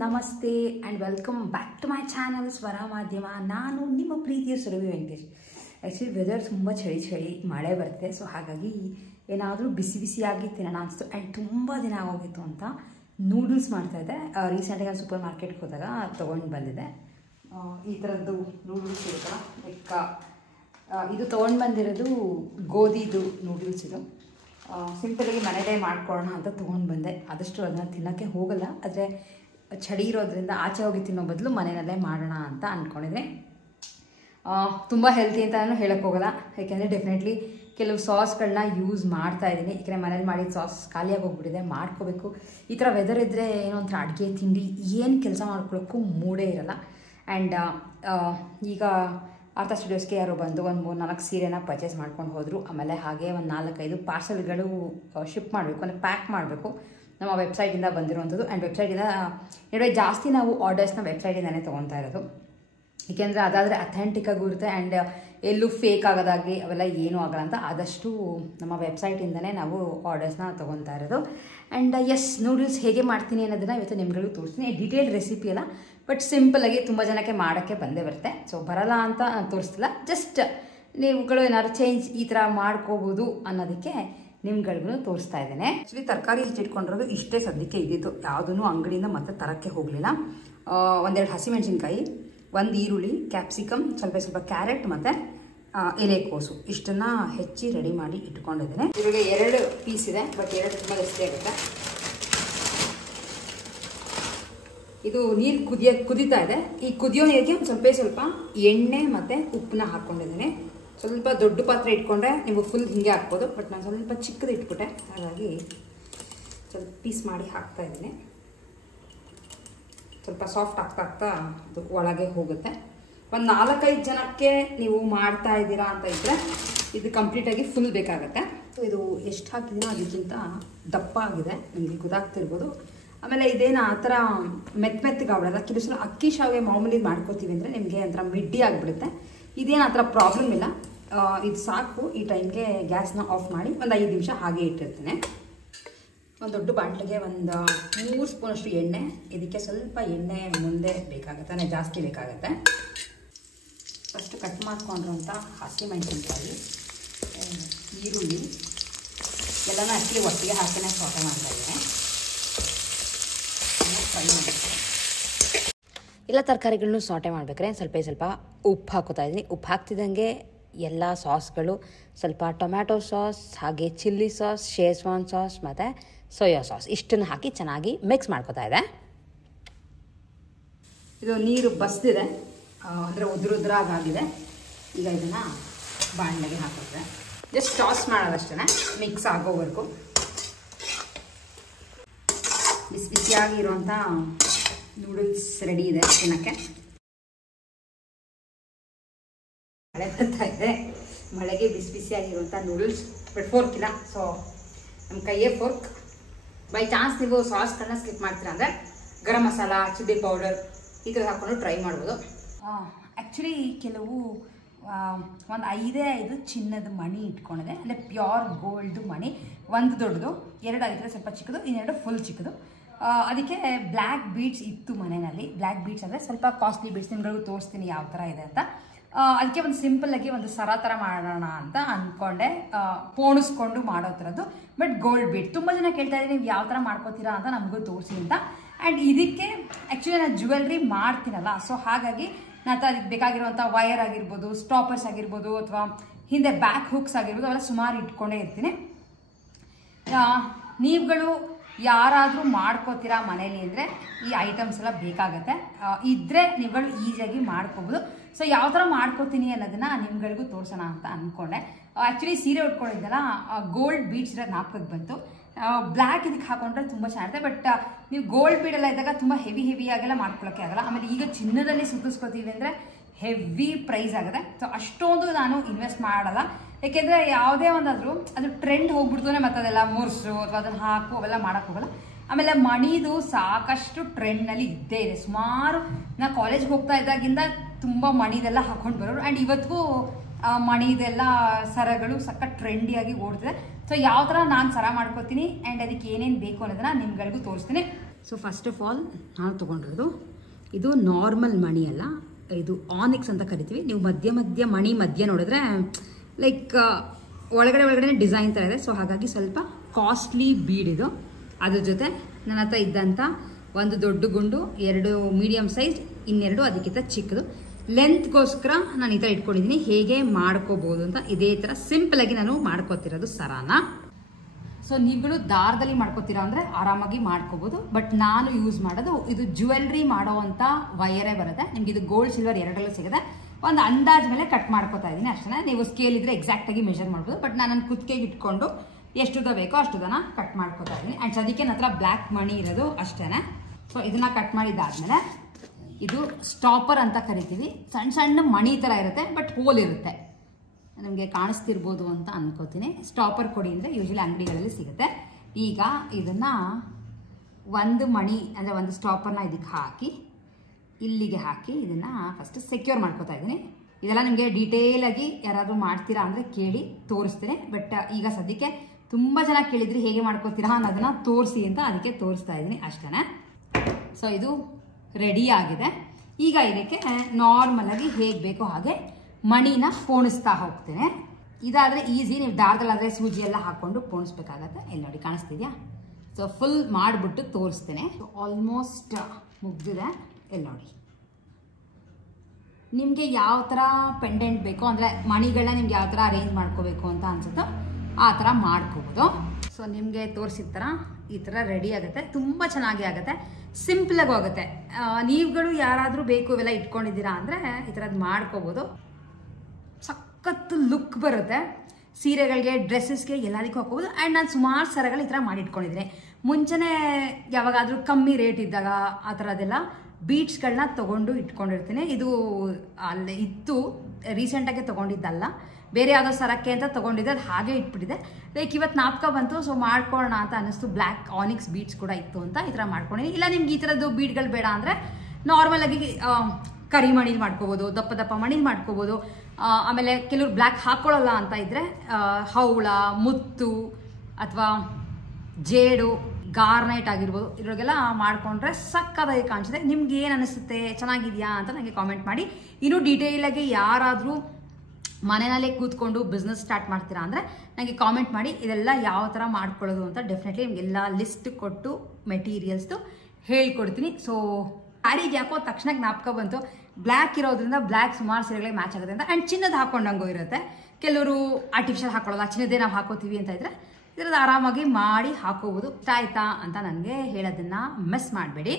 ನಮಸ್ತೆ and welcome back to my channel Swara Madhyama. ನಾನು ನಿಮ್ಮ ಪ್ರೀತಿಯ ಸುರಭಿ ವೆಂಕಟೇಶ್. ಆ್ಯಕ್ಚುಲಿ ವೆದರ್ ತುಂಬ ಚಳಿ ಮಳೆ ಬರುತ್ತೆ. ಸೊ ಹಾಗಾಗಿ ಏನಾದರೂ ಬಿಸಿಯಾಗಿ ತಿನ್ನೋಣ ಅನಿಸ್ತು. ಆ್ಯಂಡ್ ತುಂಬ ದಿನ ಆಗೋಗಿತ್ತು ಅಂತ ನೂಡಲ್ಸ್ ಮಾಡ್ತಾಯಿದ್ದೆ. ರೀಸೆಂಟಾಗಿ ನಾನು ಸೂಪರ್ ಮಾರ್ಕೆಟ್ಗೆ ಹೋದಾಗ ತೊಗೊಂಡು ಬಂದಿದ್ದೆ. ಈ ಥರದ್ದು ನೂಡಲ್ಸ್ ಇರುತ್ತಲ್ಲ, ಲೈಕ್ ಇದು ತೊಗೊಂಡು ಬಂದಿರೋದು ಗೋಧಿದು ನೂಡಲ್ಸ್. ಇದು ಸಿಂಪಲಾಗಿ ಮನೆಯಲ್ಲೇ ಮಾಡ್ಕೊಳ್ಳೋಣ ಅಂತ ತೊಗೊಂಡು ಬಂದೆ. ಆದಷ್ಟು ಅದನ್ನು ತಿನ್ನೋಕ್ಕೆ ಹೋಗಲ್ಲ, ಆದರೆ ಚಳಿ ಇರೋದ್ರಿಂದ ಆಚೆ ಹೋಗಿ ತಿನ್ನೋ ಬದಲು ಮನೆಯಲ್ಲೇ ಮಾಡೋಣ ಅಂತ ಅಂದ್ಕೊಂಡಿದ್ದೆ. ತುಂಬ ಹೆಲ್ತಿ ಅಂತ ನಾನು ಹೇಳೋಕ್ಕೆ ಹೋಗಲ್ಲ, ಯಾಕೆಂದರೆ ಡೆಫಿನೆಟ್ಲಿ ಕೆಲವು ಸಾಸ್ಗಳನ್ನ ಯೂಸ್ ಮಾಡ್ತಾಯಿದ್ದೀನಿ. ಯಾಕೆಂದರೆ ಮನೇಲಿ ಮಾಡಿದ ಸಾಸ್ ಖಾಲಿಯಾಗಿ ಹೋಗ್ಬಿಟ್ಟಿದೆ, ಮಾಡ್ಕೋಬೇಕು. ಈ ಥರ ವೆದರ್ ಇದ್ದರೆ ಏನೋ ಒಂಥರ ಅಡುಗೆ ತಿಂಡಿ ಏನು ಕೆಲಸ ಮಾಡ್ಕೊಳ್ಳೋಕ್ಕೂ ಮೂಡೇ ಇರಲ್ಲ. ಆ್ಯಂಡ್ ಈಗ ಆರ್ತಾ ಸ್ಟುಡಿಯೋಸ್ಗೆ ಯಾರೋ ಬಂದು ಒಂದು 3-4 ಸೀರೆನ ಪರ್ಚೇಸ್ ಮಾಡ್ಕೊಂಡು ಹೋದರು. ಆಮೇಲೆ ಹಾಗೆ ಒಂದು 4-5 ಪಾರ್ಸಲ್ಗಳು ಶಿಪ್ ಮಾಡಬೇಕು, ಅಂದರೆ ಪ್ಯಾಕ್ ಮಾಡಬೇಕು. ನಮ್ಮ ವೆಬ್ಸೈಟಿಂದ ಬಂದಿರುವಂಥದ್ದು. ಆ್ಯಂಡ್ ವೆಬ್ಸೈಟಿಂದ ನಡುವೆ ಜಾಸ್ತಿ ನಾವು ಆರ್ಡರ್ಸ್ನ ವೆಬ್ಸೈಟಿಂದನೇ ತೊಗೊತಾ ಇರೋದು. ಏಕೆಂದರೆ ಅದಾದರೆ ಅಥೆಂಟಿಕ್ಕಾಗೂ ಇರುತ್ತೆ ಆ್ಯಂಡ್ ಎಲ್ಲೂ ಫೇಕ್ ಆಗೋದಾಗಲಿ ಅವೆಲ್ಲ ಏನೂ ಆಗಲ್ಲ ಅಂತ ಆದಷ್ಟು ನಮ್ಮ ವೆಬ್ಸೈಟಿಂದನೇ ನಾವು ಆರ್ಡರ್ಸ್ನ ತೊಗೊತಾ ಇರೋದು. ಆ್ಯಂಡ್ ಎಸ್, ನೂಡಲ್ಸ್ ಹೇಗೆ ಮಾಡ್ತೀನಿ ಅನ್ನೋದನ್ನು ಇವತ್ತು ನಿಮ್ಗಳಿಗೂ ತೋರಿಸ್ತೀನಿ. ಡೀಟೇಲ್ಡ್ ರೆಸಿಪಿ ಅಲ್ಲ, ಬಟ್ ಸಿಂಪಲಾಗಿ ತುಂಬ ಜನಕ್ಕೆ ಮಾಡೋಕ್ಕೆ ಬಂದೇ ಬರುತ್ತೆ. ಸೊ ಬರಲ್ಲ ಅಂತ ನಾನು ತೋರಿಸ್ತಿಲ್ಲ, ಜಸ್ಟ್ ನೀವುಗಳು ಏನಾದ್ರು ಚೇಂಜ್ ಈ ಥರ ಮಾಡ್ಕೋಬೋದು ಅನ್ನೋದಕ್ಕೆ ನಿಮ್ಗಳಿಗೂ ತೋರಿಸ್ತಾ ಇದ್ದೇನೆ. ಆ್ಯಕ್ಚುಲಿ ತರಕಾರಿ ಹೆಚ್ಚಿಟ್ಕೊಂಡಿರೋದು ಇಷ್ಟೇ ಸದ್ಯಕ್ಕೆ ಇದ್ದಿತ್ತು, ಯಾವುದೂ ಅಂಗಡಿಯಿಂದ ಮತ್ತೆ ತರಕ್ಕೆ ಹೋಗಲಿಲ್ಲ. 1-2 ಹಸಿಮೆಣಸಿನ್ಕಾಯಿ, 1 ಈರುಳ್ಳಿ, ಕ್ಯಾಪ್ಸಿಕಮ್, ಸ್ವಲ್ಪ ಕ್ಯಾರೆಟ್ ಮತ್ತು ಎಲೆಕೋಸು ಇಷ್ಟನ್ನು ಹೆಚ್ಚಿ ರೆಡಿ ಮಾಡಿ ಇಟ್ಕೊಂಡಿದ್ದೇನೆ. ಈರುಳ್ಳಿ 2 ಪೀಸ್ ಇದೆ, ಬಟ್ 2 ತುಂಬ ಜಾಸ್ತಿ ಆಗುತ್ತೆ. ಇದು ನೀರು ಕುದೀತಾ ಇದೆ. ಈ ಕುದಿಯೋ ನೀರಿಗೆ ಸ್ವಲ್ಪ ಎಣ್ಣೆ ಮತ್ತು ಉಪ್ಪನ್ನ ಹಾಕ್ಕೊಂಡಿದ್ದೀನಿ. ಸ್ವಲ್ಪ ದೊಡ್ಡ ಪಾತ್ರೆ ಇಟ್ಕೊಂಡ್ರೆ ನೀವು ಫುಲ್ ಹಿಂಗೆ ಹಾಕ್ಬೋದು, ಬಟ್ ನಾನು ಸ್ವಲ್ಪ ಚಿಕ್ಕದು ಇಟ್ಬಿಟ್ಟೆ, ಹಾಗಾಗಿ ಸ್ವಲ್ಪ ಪೀಸ್ ಮಾಡಿ ಹಾಕ್ತಾ ಇದ್ದೀನಿ. ಸ್ವಲ್ಪ ಸಾಫ್ಟ್ ಆಗ್ತಾ ಅದು ಒಳಗೆ ಹೋಗುತ್ತೆ. ಒಂದು 4-5 ಜನಕ್ಕೆ ನೀವು ಮಾಡ್ತಾ ಇದ್ದೀರಾ ಅಂತ ಇದ್ದರೆ ಇದು ಕಂಪ್ಲೀಟಾಗಿ ಫುಲ್ ಬೇಕಾಗುತ್ತೆ. ಸೊ ಇದು ಎಷ್ಟು ಹಾಕಿದ್ದೀನೋ ಅದಕ್ಕಿಂತ ದಪ್ಪ ಆಗಿದೆ, ನಿಮಗೆ ಗೊತ್ತಾಗ್ತಿರ್ಬೋದು. ಆಮೇಲೆ ಇದೇನು ಆ ಥರ ಮೆತ್ತಗಾಗ್ಬಿಡಲ್ಲ. ಕೆಲವು ಸಲ ಅಕ್ಕಿ ಶಾವಿಗೆ ಮಾಮೂಲಿ ಮಾಡ್ಕೋತೀವಿ ಅಂದರೆ ನಿಮಗೆ ಒಂಥರ ಮಿಡ್ಡಿ ಆಗಿಬಿಡುತ್ತೆ. ಇದೇನು ಆ ಥರ ಪ್ರಾಬ್ಲಮ್ ಇಲ್ಲ, ಇದು ಸಾಕು. ಈ ಟೈಮ್ಗೆ ಗ್ಯಾಸ್ನ ಆಫ್ ಮಾಡಿ ಒಂದು 5 ನಿಮಿಷ ಹಾಗೆ ಇಟ್ಟಿರ್ತೀನಿ. ಒಂದು ದೊಡ್ಡ ಬಾಣಲೆಗೆ ಒಂದು 3 ಸ್ಪೂನಷ್ಟು ಎಣ್ಣೆ. ಇದಕ್ಕೆ ಸ್ವಲ್ಪ ಎಣ್ಣೆ ಮುಂದೆ ಬೇಕಾಗುತ್ತೆ, ಅಂದರೆ ಜಾಸ್ತಿ ಬೇಕಾಗುತ್ತೆ. ಫಸ್ಟು ಕಟ್ ಮಾಡ್ಕೊಂಡಿರೋಂಥ ಹಸಿಮೆಣಸಿನ್ಕಾಯಿ, ಈರುಳ್ಳಿ ಎಲ್ಲನೂ ಆ್ಯಕ್ಚುಲಿ ಒಟ್ಟಿಗೆ ಹಾಕಿನೇ ಸಾಟೆ ಮಾಡ್ತಾಯಿದ್ದೀನಿ. ಎಲ್ಲ ತರಕಾರಿಗಳನ್ನೂ ಸಾಟೆ ಮಾಡ್ಬೇಕಾದ್ರೆ ಸ್ವಲ್ಪ ಉಪ್ಪು ಹಾಕೋತಾ ಇದ್ದೀನಿ. ಉಪ್ಪು ಹಾಕ್ತಿದ್ದಂಗೆ ಎಲ್ಲ ಸಾಸ್ಗಳು, ಸ್ವಲ್ಪ ಟೊಮ್ಯಾಟೊ ಸಾಸ್, ಹಾಗೆ ಚಿಲ್ಲಿ ಸಾಸ್, ಶೇಜ್ವಾನ್ ಸಾಸ್ ಮತ್ತು ಸೋಯಾ ಸಾಸ್ ಇಷ್ಟನ್ನು ಹಾಕಿ ಚೆನ್ನಾಗಿ ಮಿಕ್ಸ್ ಮಾಡ್ಕೋತಾ ಇದೆ. ಇದು ನೀರು ಬಸ್ದಿದೆ, ಅಂದರೆ ಉದ್ರಾಗಾಗಿದೆ. ಈಗ ಇದನ್ನು ಬಾಣಲೆಗೆ ಹಾಕಿದ್ರೆ ಜಸ್ಟ್ ಟಾಸ್ ಮಾಡೋದಷ್ಟೇ, ಮಿಕ್ಸ್ ಆಗೋವರೆಗೂ. ಬಿಸಿಯಾಗಿರುವಂಥ ನೂಡಲ್ಸ್ ರೆಡಿ ಇದೆ ತಿನ್ನೋಕ್ಕೆ. ಮಳೆ ಬರ್ತಾ ಇದೆ, ಮಳೆಗೆ ಬಿಸಿಯಾಗಿರುವಂಥ ನೂಡಲ್ಸ್. ಬಟ್ ಫೋರ್ಕ್ ಇಲ್ಲ, ಸೊ ನಮ್ಮ ಕೈಯೇ ಫೋರ್ಕ್. ಬೈ ಚಾನ್ಸ್ ನೀವು ಸಾಸ್ಗಳನ್ನ ಸ್ಕಿಪ್ ಮಾಡ್ತೀರಾ ಅಂದರೆ ಗರಂ ಮಸಾಲ, ಚಿಲ್ಲಿ ಪೌಡರ್ ಈ ಥರ ಹಾಕ್ಕೊಂಡು ಟ್ರೈ ಮಾಡ್ಬೋದು. ಆ್ಯಕ್ಚುಲಿ ಕೆಲವು ಒಂದು 5 ಚಿನ್ನದ ಮಣಿ ಇಟ್ಕೊಂಡಿದೆ, ಅಂದರೆ ಪ್ಯೂರ್ ಗೋಲ್ಡ್ ಮಣಿ. 1 ದೊಡ್ಡದು, 2 ಆಗಿದ್ರೆ ಸ್ವಲ್ಪ ಚಿಕ್ಕದು, ಇನ್ನೆರಡು ಫುಲ್ ಚಿಕ್ಕದು. ಅದಕ್ಕೆ ಬ್ಲ್ಯಾಕ್ ಬೀಡ್ಸ್ ಇತ್ತು ಮನೆಯಲ್ಲಿ. ಬ್ಲ್ಯಾಕ್ ಬೀಡ್ಸ್ ಅಂದರೆ ಸ್ವಲ್ಪ ಕಾಸ್ಟ್ಲಿ ಬೀಡ್ಸ್, ನಿಮ್ಗಳಿಗೂ ತೋರಿಸ್ತೀನಿ ಯಾವ ಥರ ಇದೆ ಅಂತ. ಅದಕ್ಕೆ ಒಂದು ಸಿಂಪಲ್ಲಾಗಿ ಒಂದು ಸರ ಥರ ಮಾಡೋಣ ಅಂತ ಅಂದ್ಕೊಂಡೆ, ಪೋಣಿಸ್ಕೊಂಡು ಮಾಡೋ ಥರದ್ದು. ಬಟ್ ಗೋಲ್ಡ್ ಬೀಡ್ ತುಂಬ ಜನ ಕೇಳ್ತಾ ಇದ್ದೀನಿ, ನೀವು ಯಾವ ಥರ ಮಾಡ್ಕೋತೀರಾ ಅಂತ ನಮಗೂ ತೋರಿಸಿ ಅಂತ. ಆ್ಯಂಡ್ ಇದಕ್ಕೆ ಆ್ಯಕ್ಚುಲಿ ನಾನು ಜ್ಯುವೆಲ್ರಿ ಮಾಡ್ತೀನಲ್ಲ, ಸೊ ಹಾಗಾಗಿ ನಾನು ಅದಕ್ಕೆ ಬೇಕಾಗಿರುವಂಥ ವಯರ್ ಆಗಿರ್ಬೋದು, ಸ್ಟಾಪರ್ಸ್ ಆಗಿರ್ಬೋದು, ಅಥವಾ ಹಿಂದೆ ಬ್ಯಾಕ್ ಹುಕ್ಸ್ ಆಗಿರ್ಬೋದು, ಅವೆಲ್ಲ ಸುಮಾರು ಇಟ್ಕೊಂಡೇ ಇರ್ತೀನಿ. ನೀವುಗಳು ಯಾರಾದರೂ ಮಾಡ್ಕೋತೀರಾ ಮನೇಲಿ ಅಂದರೆ ಈ ಐಟಮ್ಸ್ ಎಲ್ಲ ಬೇಕಾಗತ್ತೆ. ಇದ್ದರೆ ನೀವುಗಳು ಈಸಿಯಾಗಿ ಮಾಡ್ಕೋಬೋದು. ಸೊ ಯಾವ ಥರ ಮಾಡ್ಕೋತೀನಿ ಅನ್ನೋದನ್ನು ನಿಮ್ಗಳಿಗೂ ತೋರಿಸೋಣ ಅಂತ ಅಂದ್ಕೊಂಡೆ. ಆ್ಯಕ್ಚುಲಿ ಸೀರೆ ಉಟ್ಕೊಂಡಿದ್ದೆಲ್ಲ ಗೋಲ್ಡ್ ಬೀಡ್ಸ್ ಇರೋದು ಜ್ಞಾಪಕಕ್ಕೆ ಬಂತು. ಬ್ಲ್ಯಾಕ್ ಇದಕ್ಕೆ ಹಾಕೊಂಡ್ರೆ ತುಂಬ ಚೆನ್ನಾಗಿರುತ್ತೆ, ಬಟ್ ನೀವು ಗೋಲ್ಡ್ ಬೀಡೆಲ್ಲ ಇದ್ದಾಗ ತುಂಬ ಹೆವಿಯಾಗೆಲ್ಲ ಮಾಡ್ಕೊಳ್ಳೋಕ್ಕೆ ಆಗಲ್ಲ. ಆಮೇಲೆ ಈಗ ಚಿನ್ನದಲ್ಲಿ ಸುತ್ತಿಸ್ಕೋತೀವಿ ಅಂದರೆ ಹೆವಿ ಪ್ರೈಸ್ ಆಗುತ್ತೆ. ಸೊ ಅಷ್ಟೊಂದು ನಾನು ಇನ್ವೆಸ್ಟ್ ಮಾಡಲ್ಲ, ಏಕೆಂದರೆ ಯಾವುದೇ ಒಂದಾದರೂ ಅದು ಟ್ರೆಂಡ್ ಹೋಗ್ಬಿಡ್ತಾನೆ, ಮತ್ತು ಅದೆಲ್ಲ ಮುರ್ಸು ಅಥವಾ ಅದನ್ನು ಹಾಕು ಅವೆಲ್ಲ ಮಾಡೋಕ್ಕೆ ಹೋಗಲ್ಲ. ಆಮೇಲೆ ಮಣಿದು ಸಾಕಷ್ಟು ಟ್ರೆಂಡ್ನಲ್ಲಿ ಇದ್ದೇ ಇದೆ. ಸುಮಾರು ನಾನು ಕಾಲೇಜ್ಗೆ ಹೋಗ್ತಾ ಇದ್ದಾಗಿಂದ ತುಂಬ ಮಣಿದೆಲ್ಲ ಹಾಕೊಂಡು ಬರೋರು. ಆ್ಯಂಡ್ ಇವತ್ತಿಗೂ ಮಣಿದೆಲ್ಲ ಸರಗಳು ಸಖತ್ ಟ್ರೆಂಡಿಯಾಗಿ ಓಡ್ತಿದೆ. ಸೊ ಯಾವ ಥರ ನಾನು ಸರ ಮಾಡ್ಕೋತೀನಿ ಆ್ಯಂಡ್ ಅದಕ್ಕೆ ಏನೇನು ಬೇಕು ಅನ್ನೋದನ್ನು ನಿಮ್ಗಳಿಗೂ ತೋರಿಸ್ತೀನಿ. ಸೊ ಫಸ್ಟ್ ಆಫ್ ಆಲ್ ನಾನು ತೊಗೊಂಡಿರೋದು ಇದು ನಾರ್ಮಲ್ ಮಣಿ ಅಲ್ಲ, ಇದು ಆನಿಕ್ಸ್ ಅಂತ ಕರಿತೀವಿ. ನೀವು ಮಧ್ಯ ಮಧ್ಯ ನೋಡಿದ್ರೆ ಲೈಕ್ ಒಳಗಡೆ ಡಿಸೈನ್ ಥರ ಇದೆ. ಸೊ ಹಾಗಾಗಿ ಸ್ವಲ್ಪ ಕಾಸ್ಟ್ಲಿ ಬೀಡ್ ಇದು. ಅದ್ರ ಜೊತೆ ನನ್ನ ಹತ್ರ ಇದ್ದಂಥ ಒಂದು ದೊಡ್ಡ ಗುಂಡು, 2 ಮೀಡಿಯಮ್ ಸೈಜ್, ಇನ್ನೆರಡು ಅದಕ್ಕಿಂತ ಚಿಕ್ಕದು. ಲೆಂತ್ಗೋಸ್ಕರ ನಾನು ಈ ಥರ ಇಟ್ಕೊಂಡಿದ್ದೀನಿ. ಹೇಗೆ ಮಾಡ್ಕೋಬೋದು ಅಂತ ಇದೇ ಥರ ಸಿಂಪಲಾಗಿ ನಾನು ಮಾಡ್ಕೋತಿರೋದು ಸರಾನ. ಸೊ ನೀವುಗಳು ದಾರದಲ್ಲಿ ಮಾಡ್ಕೋತೀರಾ ಅಂದರೆ ಆರಾಮಾಗಿ ಮಾಡ್ಕೋಬೋದು. ಬಟ್ ನಾನು ಯೂಸ್ ಮಾಡೋದು ಇದು ಜ್ಯುವೆಲ್ರಿ ಮಾಡೋವಂಥ ವಯರೇ ಬರುತ್ತೆ. ನಿಮ್ಗೆ ಇದು ಗೋಲ್ಡ್ ಸಿಲ್ವರ್ ಎರಡರಲ್ಲೂ ಸಿಗುತ್ತೆ. ಒಂದು ಅಂದಾಜ್ ಮೇಲೆ ಕಟ್ ಮಾಡ್ಕೋತಾ ಇದ್ದೀನಿ ಅಷ್ಟೇ. ನೀವು ಸ್ಕೇಲ್ ಇದ್ರೆ ಎಕ್ಸಾಕ್ಟಾಗಿ ಮೆಷರ್ ಮಾಡ್ಬೋದು. ಬಟ್ ನಾನು ನನ್ನ ಕುತ್ತಿಗೆಗೆ ಇಟ್ಕೊಂಡು ಎಷ್ಟುದ ಬೇಕೋ ಅಷ್ಟುದನ್ನ ಕಟ್ ಮಾಡ್ಕೋತಾ ಇದ್ದೀನಿ. ಆ್ಯಂಡ್ ಅದಕ್ಕೆ ನನ್ನ ಹತ್ರ ಬ್ಲ್ಯಾಕ್ ಮಣಿ ಇರೋದು ಅಷ್ಟೇ. ಸೊ ಇದನ್ನ ಕಟ್ ಮಾಡಿದ್ದಾದ್ಮೇಲೆ ಇದು ಸ್ಟಾಪರ್ ಅಂತ ಕರಿತೀವಿ. ಸಣ್ಣ ಸಣ್ಣ ಮಣಿ ಥರ ಇರುತ್ತೆ, ಬಟ್ ಹೋಲ್ ಇರುತ್ತೆ. ನಿಮಗೆ ಕಾಣಿಸ್ತಿರ್ಬೋದು ಅಂತ ಅನ್ಕೋತೀನಿ. ಸ್ಟಾಪರ್ ಕೊಡಿ ಅಂದರೆ ಯೂಶಲಿ ಅಂಗಡಿಗಳಲ್ಲಿ ಸಿಗುತ್ತೆ. ಈಗ ಇದನ್ನು ಒಂದು ಮಣಿ ಅಂದರೆ ಒಂದು ಸ್ಟಾಪರ್ನ ಇದಕ್ಕೆ ಹಾಕಿ ಇಲ್ಲಿಗೆ ಹಾಕಿ ಇದನ್ನು ಫಸ್ಟ್ ಸೆಕ್ಯೂರ್ ಮಾಡ್ಕೋತಾ ಇದ್ದೀನಿ. ಇದೆಲ್ಲ ನಿಮಗೆ ಡೀಟೇಲಾಗಿ ಯಾರಾದರೂ ಮಾಡ್ತೀರಾ ಅಂದರೆ ಕೇಳಿ ತೋರಿಸ್ತೀನಿ. ಬಟ್ ಈಗ ಸದ್ಯಕ್ಕೆ ತುಂಬ ಜನ ಕೇಳಿದ್ರಿ ಹೇಗೆ ಮಾಡ್ಕೋತೀರಾ ಅನ್ನೋದನ್ನು ತೋರಿಸಿ ಅಂತ, ಅದಕ್ಕೆ ತೋರಿಸ್ತಾ ಇದ್ದೀನಿ ಅಷ್ಟೇ. ಸೊ ಇದು ರೆಡಿ ಆಗಿದೆ. ಈಗ ಇದಕ್ಕೆ ನಾರ್ಮಲಾಗಿ ಹೇಗೆ ಬೇಕೋ ಹಾಗೆ ಮಣಿನ ಪೋಣಿಸ್ತಾ ಹೋಗ್ತೇನೆ. ಇದಾದರೆ ಈಸಿ. ನೀವು ದಾರದಲ್ಲಾದರೆ ಸೂಜಿ ಎಲ್ಲ ಹಾಕ್ಕೊಂಡು ಪೋಣಿಸ್ಬೇಕಾಗತ್ತೆ. ಇಲ್ಲಿ ನೋಡಿ ಕಾಣಿಸ್ತಿದ್ಯಾ? ಸೊ ಫುಲ್ ಮಾಡಿಬಿಟ್ಟು ತೋರಿಸ್ತೇನೆ. ಸೊ ಆಲ್ಮೋಸ್ಟ್ ಮುಗ್ದಿದೆ. ಇಲ್ಲಿ ನೋಡಿ, ನಿಮಗೆ ಯಾವ ಥರ ಪೆಂಡೆಂಟ್ ಬೇಕೋ ಅಂದರೆ ಮಣಿಗಳನ್ನ ನಿಮ್ಗೆ ಯಾವ ಥರ ಅರೇಂಜ್ ಮಾಡ್ಕೋಬೇಕು ಅಂತ ಅನ್ಸುತ್ತೋ ಆ ಥರ ಮಾಡ್ಕೋಬೋದು. ಸೊ ನಿಮಗೆ ತೋರಿಸಿದ ಥರ ಈ ಥರ ರೆಡಿ ಆಗುತ್ತೆ. ತುಂಬ ಚೆನ್ನಾಗಿ ಆಗುತ್ತೆ, ಸಿಂಪಲಾಗೂ ಆಗುತ್ತೆ. ನೀವುಗಳು ಯಾರಾದರೂ ಬೇಕು ಇವೆಲ್ಲ ಇಟ್ಕೊಂಡಿದ್ದೀರಾ ಅಂದರೆ ಈ ಥರದ್ದು ಮಾಡ್ಕೋಬೋದು. ಸಖತ್ತು ಲುಕ್ ಬರುತ್ತೆ. ಸೀರೆಗಳಿಗೆ, ಡ್ರೆಸ್ಸಸ್ಗೆ ಎಲ್ಲದಕ್ಕೂ ಹಾಕೋಬೋದು. ಆ್ಯಂಡ್ ನಾನು ಸುಮಾರು ಸರಗಳು ಈ ಥರ ಮಾಡಿಟ್ಕೊಂಡಿದ್ದೀನಿ. ಮುಂಚೆನೇ ಯಾವಾಗಾದರೂ ಕಮ್ಮಿ ರೇಟ್ ಇದ್ದಾಗ ಆ ಥರದ್ದೆಲ್ಲ ಬೀಡ್ಸ್ಗಳನ್ನ ತೊಗೊಂಡು ಇಟ್ಕೊಂಡಿರ್ತೀನಿ. ಇದು ಅಲ್ಲಿ ಇತ್ತು, ರೀಸೆಂಟಾಗಿ ತೊಗೊಂಡಿದ್ದಲ್ಲ, ಬೇರೆ ಯಾವುದೋ ಸರಕ್ಕೆ ಅಂತ ತೊಗೊಂಡಿದ್ದೆ. ಅದು ಹಾಗೆ ಇಟ್ಬಿಟ್ಟಿದೆ. ಲೈಕ್ ಇವತ್ತು ನಾಪ್ಕ ಬಂತು, ಸೊ ಮಾಡ್ಕೊಳ್ಳೋಣ ಅಂತ ಅನ್ನಿಸ್ತು. ಬ್ಲ್ಯಾಕ್ ಆನಿಕ್ಸ್ ಬೀಡ್ಸ್ ಕೂಡ ಇತ್ತು ಅಂತ ಈ ಥರ ಮಾಡ್ಕೊಂಡಿದ್ದೀನಿ. ಇಲ್ಲ ನಿಮ್ಗೆ ಈ ಥರದ್ದು ಬೀಡ್ಗಳು ಬೇಡ ಅಂದರೆ ನಾರ್ಮಲಾಗಿ ಕರಿ ಮಣಿ ಮಾಡ್ಕೋಬೋದು, ದಪ್ಪ ದಪ್ಪ ಮಣಿ ಮಾಡ್ಕೋಬೋದು. ಆಮೇಲೆ ಕೆಲವ್ರು ಬ್ಲ್ಯಾಕ್ ಹಾಕ್ಕೊಳ್ಳಲ್ಲ ಅಂತ ಇದ್ದರೆ ಹವಳ, ಮುತ್ತು ಅಥವಾ ಜೇಡು, ಗಾರ್ನೈಟ್ ಆಗಿರ್ಬೋದು, ಇದ್ರೊಳಗೆಲ್ಲ ಮಾಡ್ಕೊಂಡ್ರೆ ಸಕ್ಕದಾಗಿ ಕಾಣಿಸುತ್ತೆ. ನಿಮ್ಗೆ ಏನು ಅನಿಸುತ್ತೆ, ಚೆನ್ನಾಗಿದೆಯಾ ಅಂತ ನನಗೆ ಕಾಮೆಂಟ್ ಮಾಡಿ. ಇನ್ನೂ ಡೀಟೇಲಾಗಿ ಯಾರಾದರೂ ಮನೆಯಲ್ಲೇ ಕೂತ್ಕೊಂಡು ಬಿಸ್ನೆಸ್ ಸ್ಟಾರ್ಟ್ ಮಾಡ್ತೀರಾ ಅಂದರೆ ನನಗೆ ಕಾಮೆಂಟ್ ಮಾಡಿ. ಇದೆಲ್ಲ ಯಾವ ಥರ ಮಾಡ್ಕೊಳ್ಳೋದು ಅಂತ ಡೆಫಿನೆಟ್ಲಿ ನಿಮಗೆಲ್ಲ ಲಿಸ್ಟ್ ಕೊಟ್ಟು ಮೆಟೀರಿಯಲ್ಸ್ದು ಹೇಳ್ಕೊಡ್ತೀನಿ. ಸೊ ಸ್ಯಾರಿಗೆ ಯಾಕೋ ತಕ್ಷಣ ಜ್ಞಾಪಕ ಬಂತು, ಬ್ಲ್ಯಾಕ್ ಇರೋದ್ರಿಂದ ಬ್ಲ್ಯಾಕ್ ಸುಮಾರು ಸೀರೆಗಳಿಗೆ ಮ್ಯಾಚ್ ಆಗುತ್ತೆ ಅಂತ. ಆ್ಯಂಡ್ ಚಿನ್ನದ ಹಾಕೊಂಡಂಗೂ ಇರುತ್ತೆ. ಕೆಲವರು ಆರ್ಟಿಫಿಷಿಯಲ್ ಹಾಕೊಳ್ಳೋಲ್ಲ, ಚಿನ್ನದೇ ನಾವು ಹಾಕೋತೀವಿ ಅಂತ ಇದ್ರೆ ಇದರದ್ದು ಆರಾಮಾಗಿ ಮಾಡಿ ಹಾಕೋಬೋದು. ಇಷ್ಟ ಆಯ್ತಾ ಅಂತ ನನಗೆ ಹೇಳೋದನ್ನು ಮಿಸ್ ಮಾಡಬೇಡಿ.